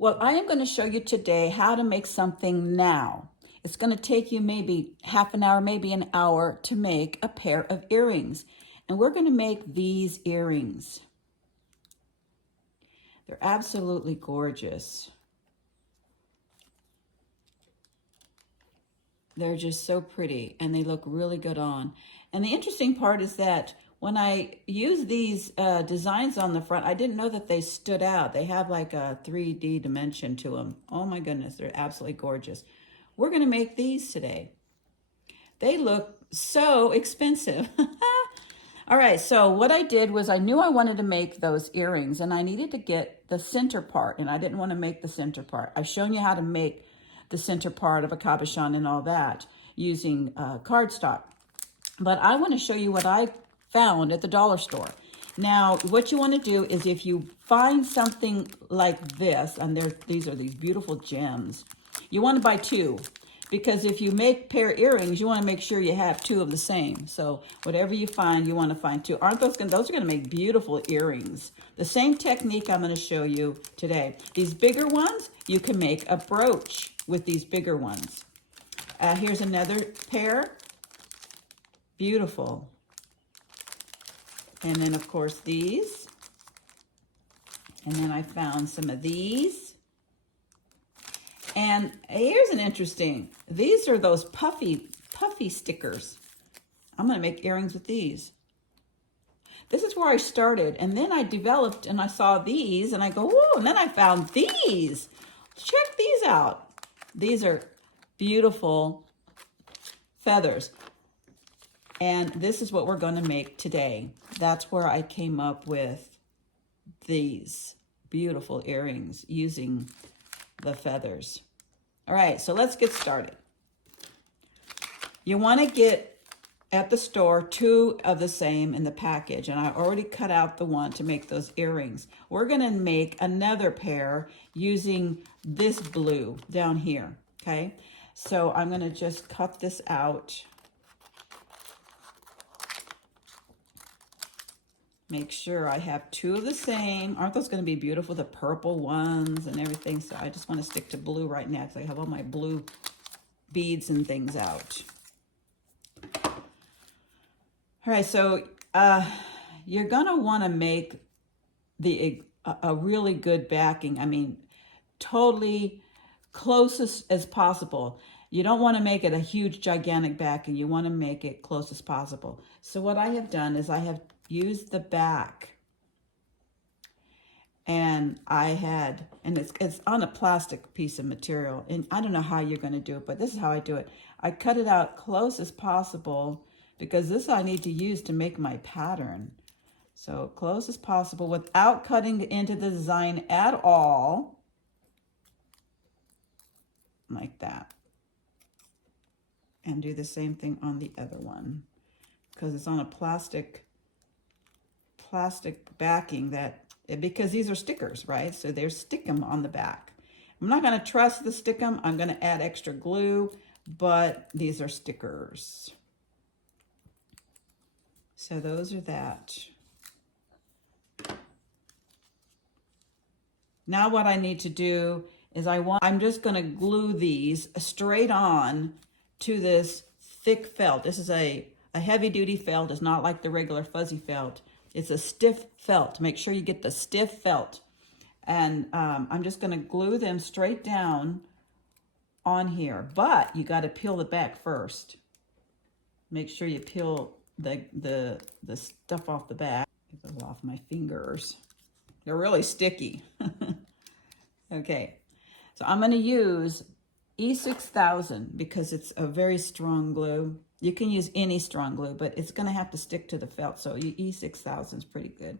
Well, I am going to show you today how to make something now. It's going to take you maybe half an hour, maybe an hour to make a pair of earrings. And we're going to make these earrings. They're absolutely gorgeous. They're just so pretty and they look really good on. And the interesting part is that when I use these designs on the front, I didn't know that they stood out. They have like a 3D dimension to them. Oh my goodness, they're absolutely gorgeous. We're going to make these today. They look so expensive. All right, so what I did was I knew I wanted to make those earrings and I needed to get the center part, and I didn't want to make the center part. I've shown you how to make the center part of a cabochon and all that using cardstock. But I want to show you what I found at the dollar store. Now, what you want to do is if you find something like this, and these are these beautiful gems, you want to buy two. Because if you make pair earrings, you want to make sure you have two of the same. So whatever you find, you want to find two. Aren't those going to make beautiful earrings? The same technique I'm going to show you today. These bigger ones, you can make a brooch with these bigger ones. Here's another pair. Beautiful. And then of course these. And then I found some of these. And here's an interesting, these are those puffy stickers. I'm going to make earrings with these. This is where I started, and then I developed and I saw these and I go, whoa, and then I found these. Check these out. These are beautiful feathers. And this is what we're going to make today. That's where I came up with these beautiful earrings using the feathers. All right, so let's get started. You want to get at the store two of the same in the package, and I already cut out the one to make those earrings. We're going to make another pair using this blue down here, okay? So I'm going to just cut this out. Make sure I have two of the same. Aren't those going to be beautiful? The purple ones and everything. So I just want to stick to blue right now because I have all my blue beads and things out. All right, so you're going to want to make a really good backing. I mean, totally closest as possible. You don't want to make it a huge, gigantic backing. You want to make it close as possible. So what I have done is I have used the back, and it's on a plastic piece of material, and I don't know how you're going to do it, but this is how I do it. I cut it out close as possible because this I need to use to make my pattern. So close as possible without cutting into the design at all, like that. And do the same thing on the other one because it's on a plastic backing because these are stickers, right? So there's stickum on the back. I'm not going to trust the stickum. I'm going to add extra glue, but these are stickers. So those are that. Now what I need to do is I'm just going to glue these straight on to this thick felt. This is a heavy duty felt. It's not like the regular fuzzy felt. It's a stiff felt. Make sure you get the stiff felt. And I'm just going to glue them straight down on here. But you got to peel the back first. Make sure you peel the stuff off the back. Get those off my fingers. They're really sticky. Okay. So I'm going to use E6000 because it's a very strong glue. You can use any strong glue, but it's going to have to stick to the felt. So E6000 is pretty good.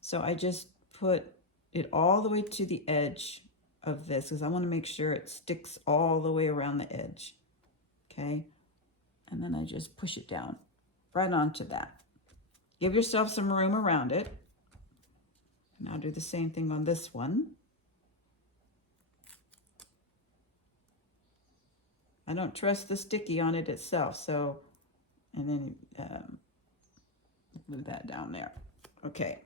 So I just put it all the way to the edge of this because I want to make sure it sticks all the way around the edge. Okay. And then I just push it down right onto that. Give yourself some room around it. And I'll do the same thing on this one. I don't trust the sticky on it itself, so, and then glue that down there. Okay.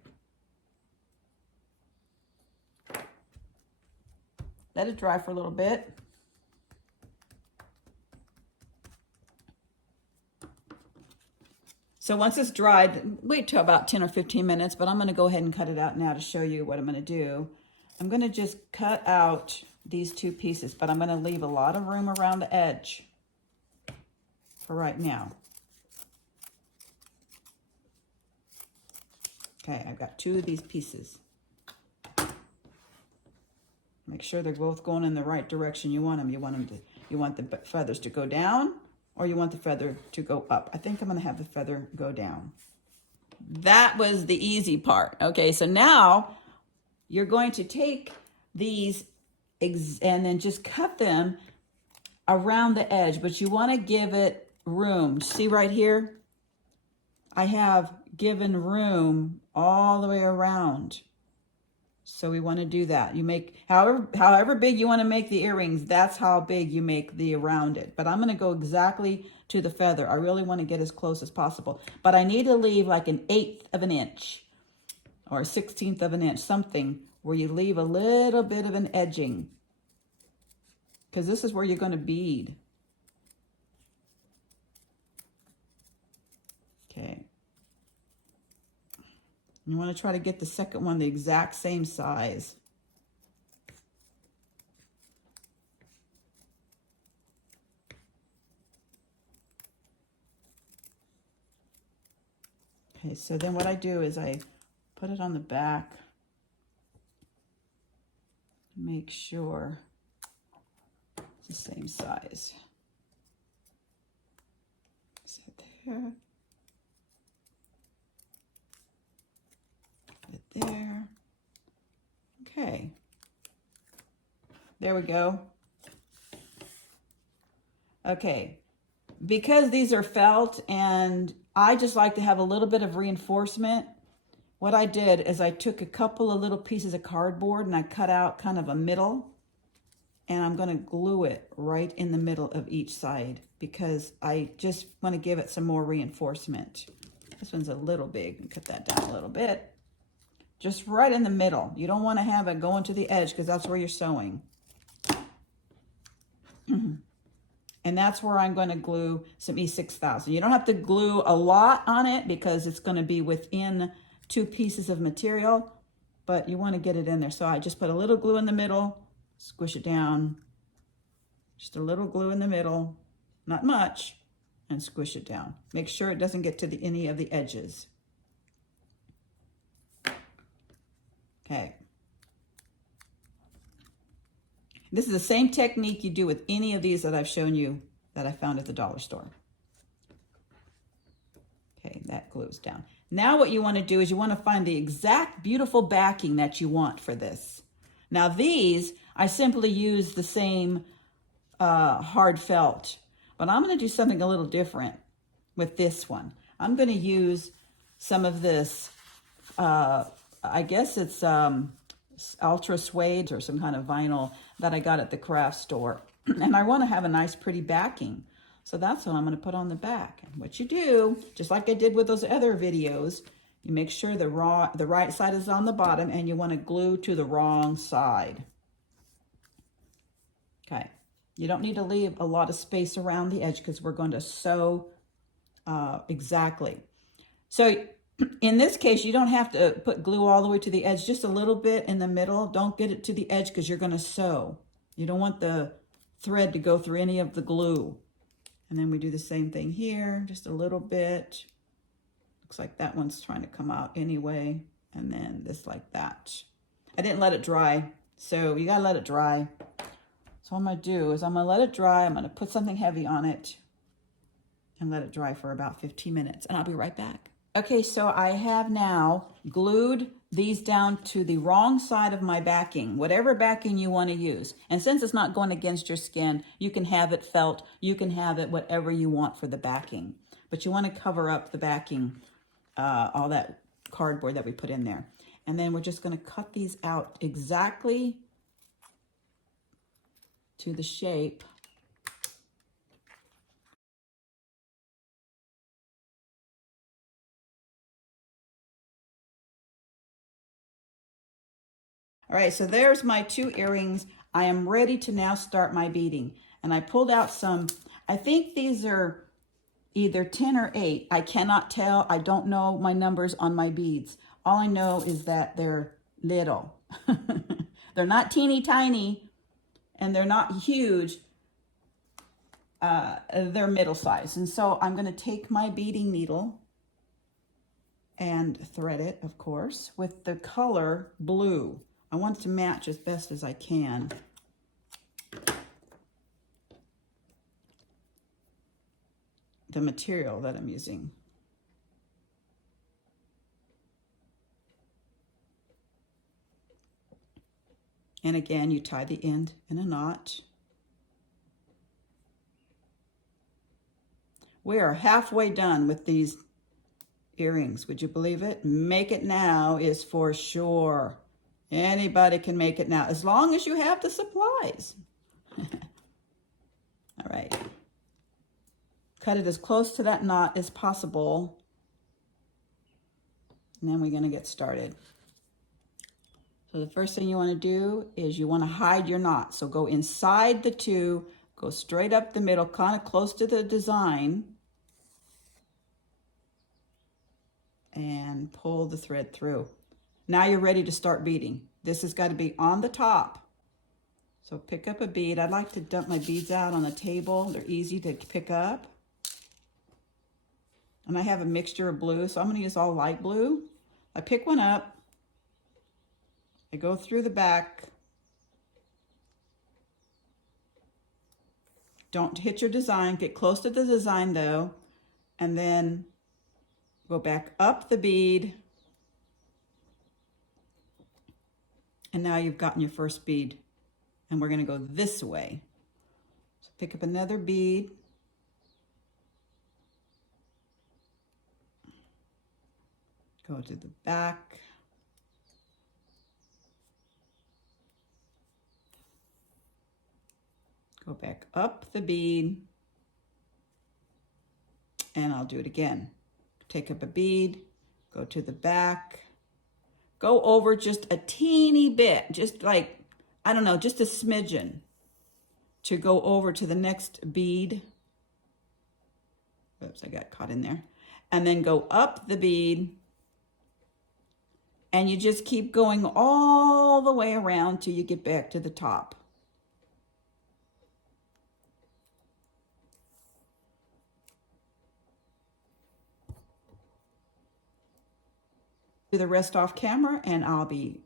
Let it dry for a little bit. So once it's dried, wait till about 10 or 15 minutes, but I'm going to go ahead and cut it out now to show you what I'm going to do. I'm going to just cut out these two pieces, but I'm going to leave a lot of room around the edge for right now. Okay, I've got two of these pieces. Make sure they're both going in the right direction you want them. You want the feathers to go down, or you want the feather to go up. I think I'm going to have the feather go down. That was the easy part. Okay, so now you're going to take these and then just cut them around the edge, but you want to give it room. See right here? I have given room all the way around. So we want to do that. You make however big you want to make the earrings, that's how big you make the around it. But I'm going to go exactly to the feather. I really want to get as close as possible. But I need to leave like 1/8 of an inch or 1/16 of an inch, something where you leave a little bit of an edging. Because this is where you're going to bead. Okay. You want to try to get the second one the exact same size. Okay, so then what I do is I put it on the back. Make sure it's the same size. Is it there? There. Okay. There we go. Okay. Because these are felt and I just like to have a little bit of reinforcement, what I did is I took a couple of little pieces of cardboard and I cut out kind of a middle, and I'm going to glue it right in the middle of each side because I just want to give it some more reinforcement. This one's a little big. Cut that down a little bit. Just right in the middle. You don't want to have it going to the edge because that's where you're sewing. And that's where I'm going to glue some E6000. You don't have to glue a lot on it because it's going to be within 2 pieces of material, but you want to get it in there. So I just put a little glue in the middle, squish it down, just a little glue in the middle, not much, and squish it down. Make sure it doesn't get to any of the edges. Okay. This is the same technique you do with any of these that I've shown you that I found at the dollar store. Okay, that glues down. Now what you want to do is you want to find the exact beautiful backing that you want for this. Now these, I simply use the same hard felt, but I'm going to do something a little different with this one. I'm going to use some of this, I guess it's ultra suede or some kind of vinyl that I got at the craft store. And I want to have a nice pretty backing. So that's what I'm going to put on the back. And what you do, just like I did with those other videos, you make sure the right side is on the bottom and you want to glue to the wrong side. Okay. You don't need to leave a lot of space around the edge because we're going to sew exactly. So in this case, you don't have to put glue all the way to the edge, just a little bit in the middle. Don't get it to the edge because you're going to sew. You don't want the thread to go through any of the glue. And then we do the same thing here, just a little bit. Looks like that one's trying to come out anyway. And then this like that. I didn't let it dry, so you gotta let it dry. So what I'm gonna do is I'm gonna let it dry. I'm gonna put something heavy on it and let it dry for about 15 minutes. And I'll be right back. Okay, so I have now glued these down to the wrong side of my backing, whatever backing you want to use. And since it's not going against your skin, you can have it felt, you can have it whatever you want for the backing. But you want to cover up the backing, all that cardboard that we put in there. And then we're just going to cut these out exactly to the shape. All right, so there's my 2 earrings. I am ready to now start my beading. And I pulled out some, I think these are either 10 or 8. I cannot tell. I don't know my numbers on my beads. All I know is that they're little. They're not teeny tiny and they're not huge. They're middle size. And so I'm going to take my beading needle and thread it, of course, with the color blue. I want it to match as best as I can. The material that I'm using. And again, you tie the end in a knot. We are halfway done with these earrings. Would you believe it? Make it now is for sure. Anybody can make it now, as long as you have the supplies. All right. Cut it as close to that knot as possible. And then we're going to get started. So the first thing you want to do is you want to hide your knot. So go inside the 2, go straight up the middle, kind of close to the design, and pull the thread through. Now you're ready to start beading. This has got to be on the top. So pick up a bead. I like to dump my beads out on the table. They're easy to pick up. And I have a mixture of blue, so I'm going to use all light blue. I pick one up. I go through the back. Don't hit your design. Get close to the design though. And then go back up the bead. And now you've gotten your first bead. And we're going to go this way. So pick up another bead. Go to the back. Go back up the bead. And I'll do it again. Take up a bead, go to the back, go over just a teeny bit, just like, I don't know, just a smidgen to go over to the next bead. Oops, I got caught in there. And then go up the bead. And you just keep going all the way around till you get back to the top. Do the rest off camera and I'll be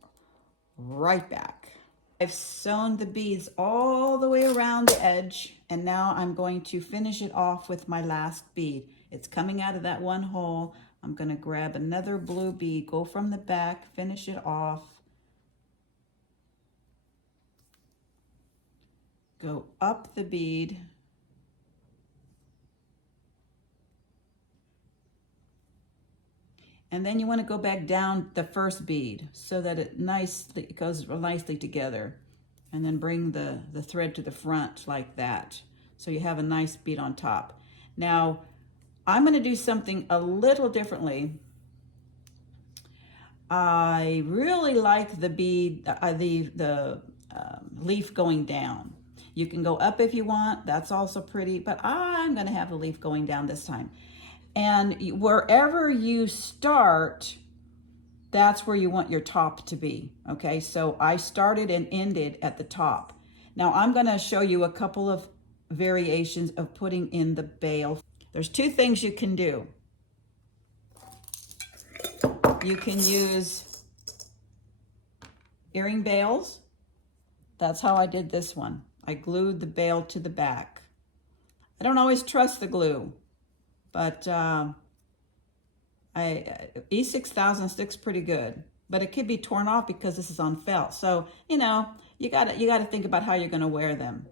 right back. I've sewn the beads all the way around the edge and now I'm going to finish it off with my last bead. It's coming out of that one hole. I'm going to grab another blue bead, go from the back, finish it off. Go up the bead. And then you want to go back down the first bead so that it goes nicely together. And then bring the thread to the front like that. So you have a nice bead on top. Now, I'm going to do something a little differently. I really like the bead, the leaf going down. You can go up if you want. That's also pretty, but I'm going to have the leaf going down this time. And wherever you start, that's where you want your top to be. Okay, so I started and ended at the top. Now I'm going to show you a couple of variations of putting in the bail. There's 2 things you can do. You can use earring bails. That's how I did this one. I glued the bail to the back. I don't always trust the glue, but E6000 sticks pretty good. But it could be torn off because this is on felt. So, you know, you gotta think about how you're gonna wear them.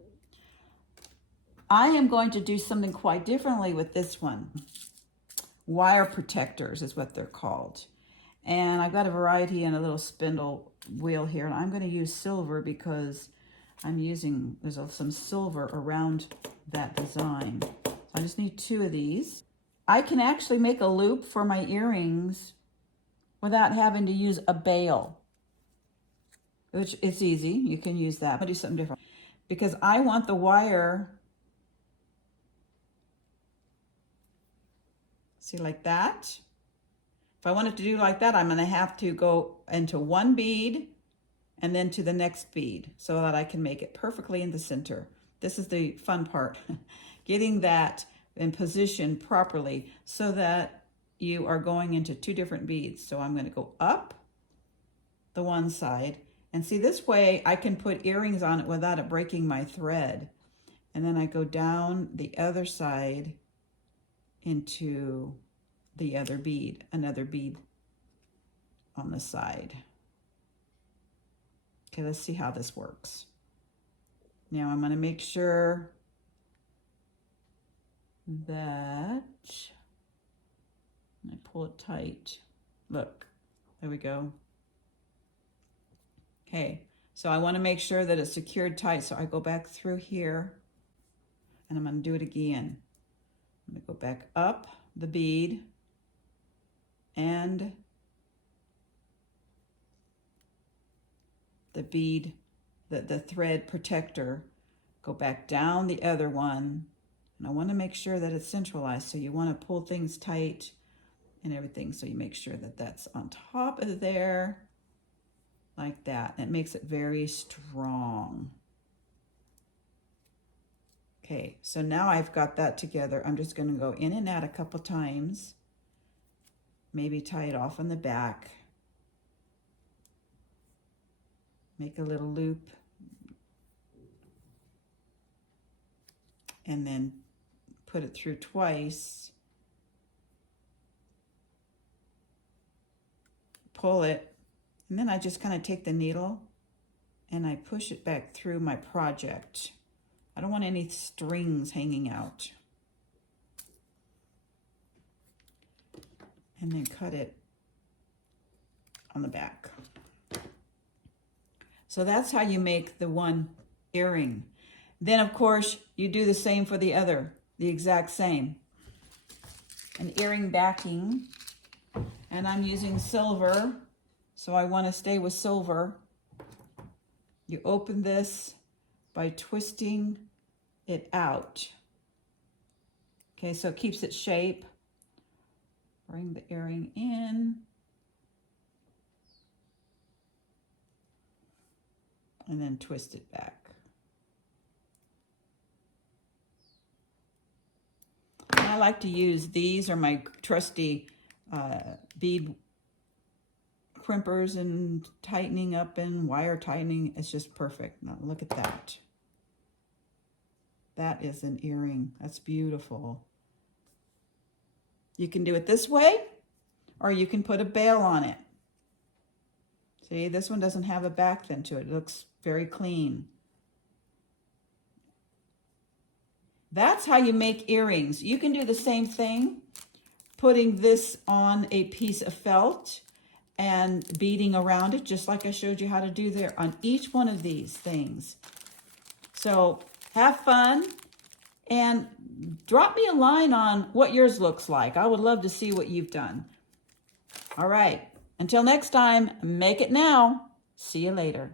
I am going to do something quite differently with this one. Wire protectors is what they're called. And I've got a variety and a little spindle wheel here. And I'm going to use silver because there's some silver around that design. So I just need 2 of these. I can actually make a loop for my earrings without having to use a bail. which it's easy. You can use that. I'll do something different because I want the wire, see, like that. If I want it to do like that, I'm going to have to go into one bead and then to the next bead so that I can make it perfectly in the center. This is the fun part, getting that in position properly so that you are going into two different beads. So I'm going to go up the one side, and see, this way I can put earrings on it without it breaking my thread. And then I go down the other side into the other bead, another bead on the side. Okay, let's see how this works. Now I'm going to make sure that I pull it tight. Look, there we go. Okay, so I want to make sure that it's secured tight. So I go back through here and I'm going to do it again. I'm going to go back up the bead and the bead, the thread protector, go back down the other one, and I want to make sure that it's centralized. So you want to pull things tight and everything, so you make sure that that's on top of there like that. It makes it very strong. Okay, so now I've got that together. I'm just going to go in and out a couple times, maybe tie it off on the back, make a little loop, and then put it through twice, pull it, and then I just kind of take the needle and I push it back through my project. I don't want any strings hanging out. And then cut it on the back. So that's how you make the one earring. Then of course you do the same for the other, the exact same. An earring backing, and I'm using silver, so I want to stay with silver. You open this by twisting it out. Okay, so it keeps its shape. Bring the earring in. And then twist it back. And I like to use these are my trusty bead crimpers and tightening up and wire tightening. It's just perfect. Now look at that. That is an earring. That's beautiful. You can do it this way, or you can put a bail on it. See, this one doesn't have a back then to it. It looks very clean. That's how you make earrings. You can do the same thing, putting this on a piece of felt and beading around it, just like I showed you how to do there on each one of these things. So have fun and drop me a line on what yours looks like. I would love to see what you've done. All right, until next time, make it now. See you later.